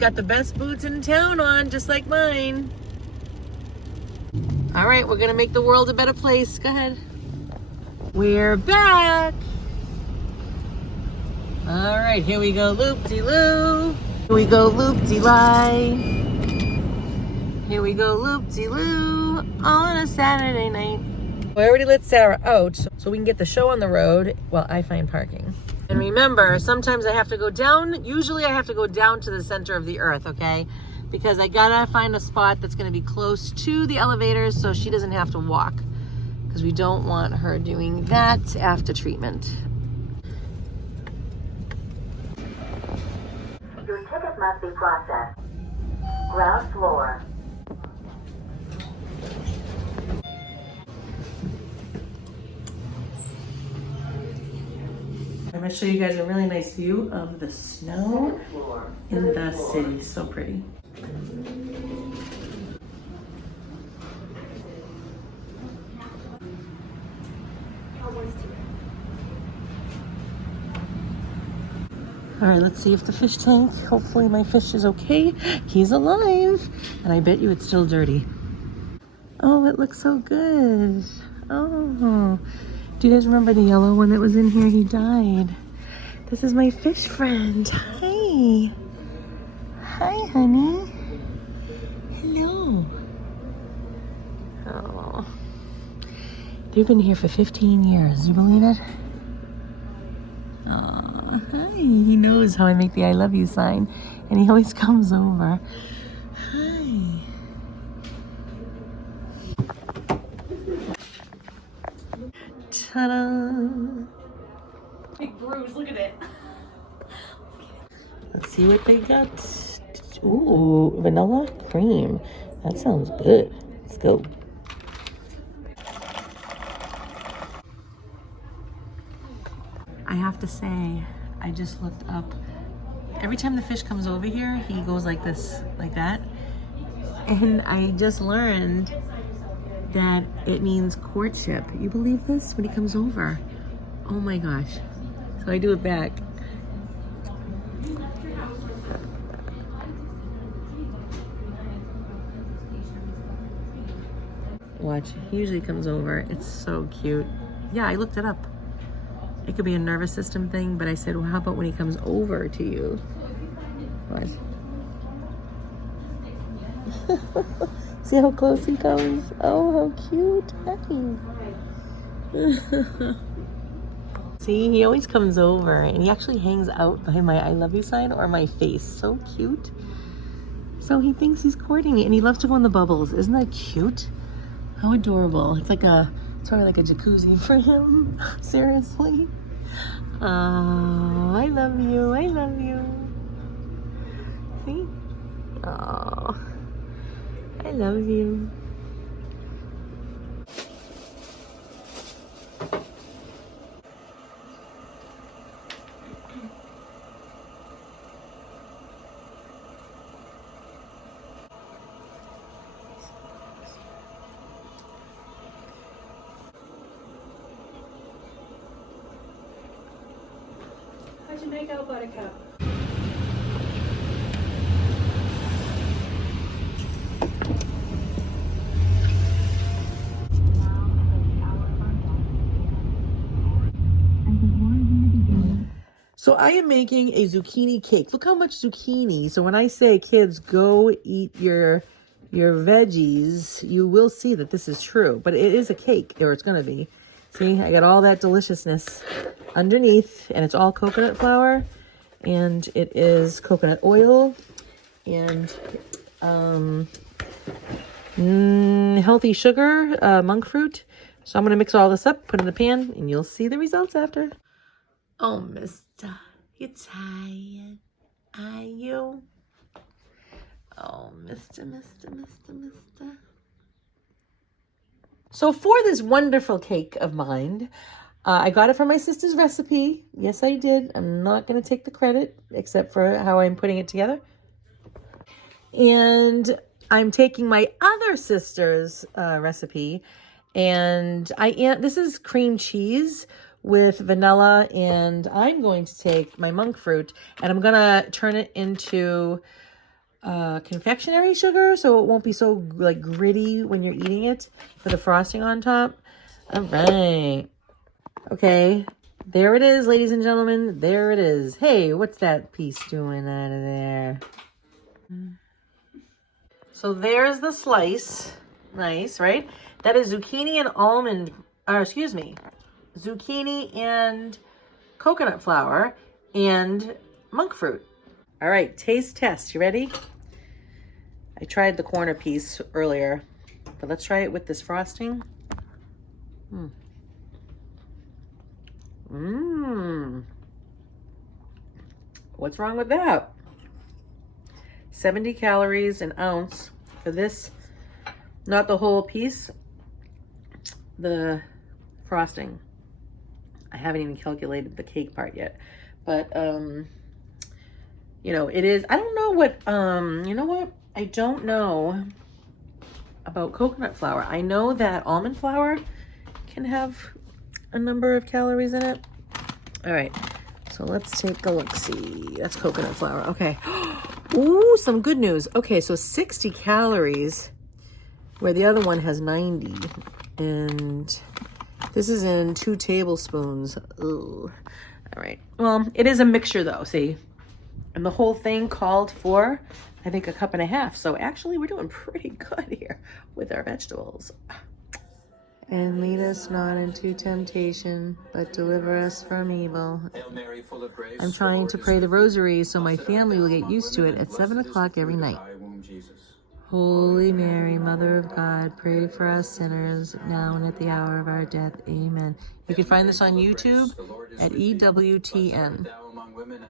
got the best boots in town on, just like mine. All right, we're gonna make the world a better place. Go ahead. We're back. All right, here we go, loop-de-loo. Here we go, loop-de-lie. Here we go, loop-de-loo on a Saturday night. I already let Sarah out so we can get the show on the road while I find parking. And remember, sometimes I have to go down. Usually I have to go down to the center of the earth, okay? Because I gotta find a spot that's gonna be close to the elevators so she doesn't have to walk. Because we don't want her doing that after treatment. Your ticket must be processed. Ground floor. I'm going to show you guys a really nice view of the snow in the city. So pretty. All right, let's see if the fish tank, hopefully my fish is okay. He's alive. And I bet you it's still dirty. Oh, it looks so good. Oh. Do you guys remember the yellow one that was in here? He died. This is my fish friend. Hi. Hi, honey. Hello. Oh. They've been here for 15 years. You believe it? Oh, hi. He knows how I make the I love you sign. And he always comes over. Hi. Ta-da! Big bruise, look at it. Let's see what they got. Ooh, vanilla cream. That sounds good. Let's go. I have to say, I just looked up. Every time the fish comes over here, he goes like this, like that. And I just learned that it means courtship. You believe this? When he comes over. Oh my gosh. So I do it back. Watch, he usually comes over. It's so cute. Yeah, I looked it up. It could be a nervous system thing, but I said, well, how about when he comes over to you? Watch. See how close he comes? Oh, how cute. Hi. See, he always comes over and he actually hangs out behind my I love you sign or my face. So cute. So he thinks he's courting me and he loves to go in the bubbles. Isn't that cute? How adorable. It's probably like a jacuzzi for him. Seriously. Oh, I love you. I love you. See? Oh. I love you. How'd you make out, Buttercup? So I am making a zucchini cake. Look how much zucchini. So when I say, kids, go eat your veggies, you will see that this is true. But it is a cake, or it's going to be. See, I got all that deliciousness underneath, and it's all coconut flour, and it is coconut oil, and healthy sugar, monk fruit. So I'm going to mix all this up, put it in the pan, and you'll see the results after. Oh, mister, you tired? Are you? Oh, mister. So for this wonderful cake of mine, I got it from my sister's recipe. Yes, I did. I'm not going to take the credit, except for how I'm putting it together. And I'm taking my other sister's recipe, and this is cream cheese with vanilla, and I'm going to take my monk fruit and I'm going to turn it into confectionery sugar, so it won't be so like gritty when you're eating it for the frosting on top. All right. Okay. There it is, ladies and gentlemen. There it is. Hey, what's that piece doing out of there? So there's the slice. Nice, right? That is zucchini and almond, or excuse me, zucchini and coconut flour and monk fruit. All right, taste test. You ready? I tried the corner piece earlier, but let's try it with this frosting. What's wrong with that? 70 calories an ounce for this, not the whole piece, the frosting. I haven't even calculated the cake part yet, but you know, it is, I don't know what, you know what? I don't know about coconut flour. I know that almond flour can have a number of calories in it. All right, so let's take a look-see. That's coconut flour, okay. Ooh, some good news. Okay, so 60 calories, where the other one has 90. And this is in 2 tablespoons. Ooh. All right, well, it is a mixture though, see? And the whole thing called for, I think, 1.5 cups. So actually, we're doing pretty good here with our vegetables. And lead us not into temptation, but deliver us from evil. I'm trying to pray the rosary so my family will get used to it at 7 o'clock every night. Holy Mary, Mother of God, pray for us sinners, now and at the hour of our death. Amen. You can find this on YouTube at EWTN.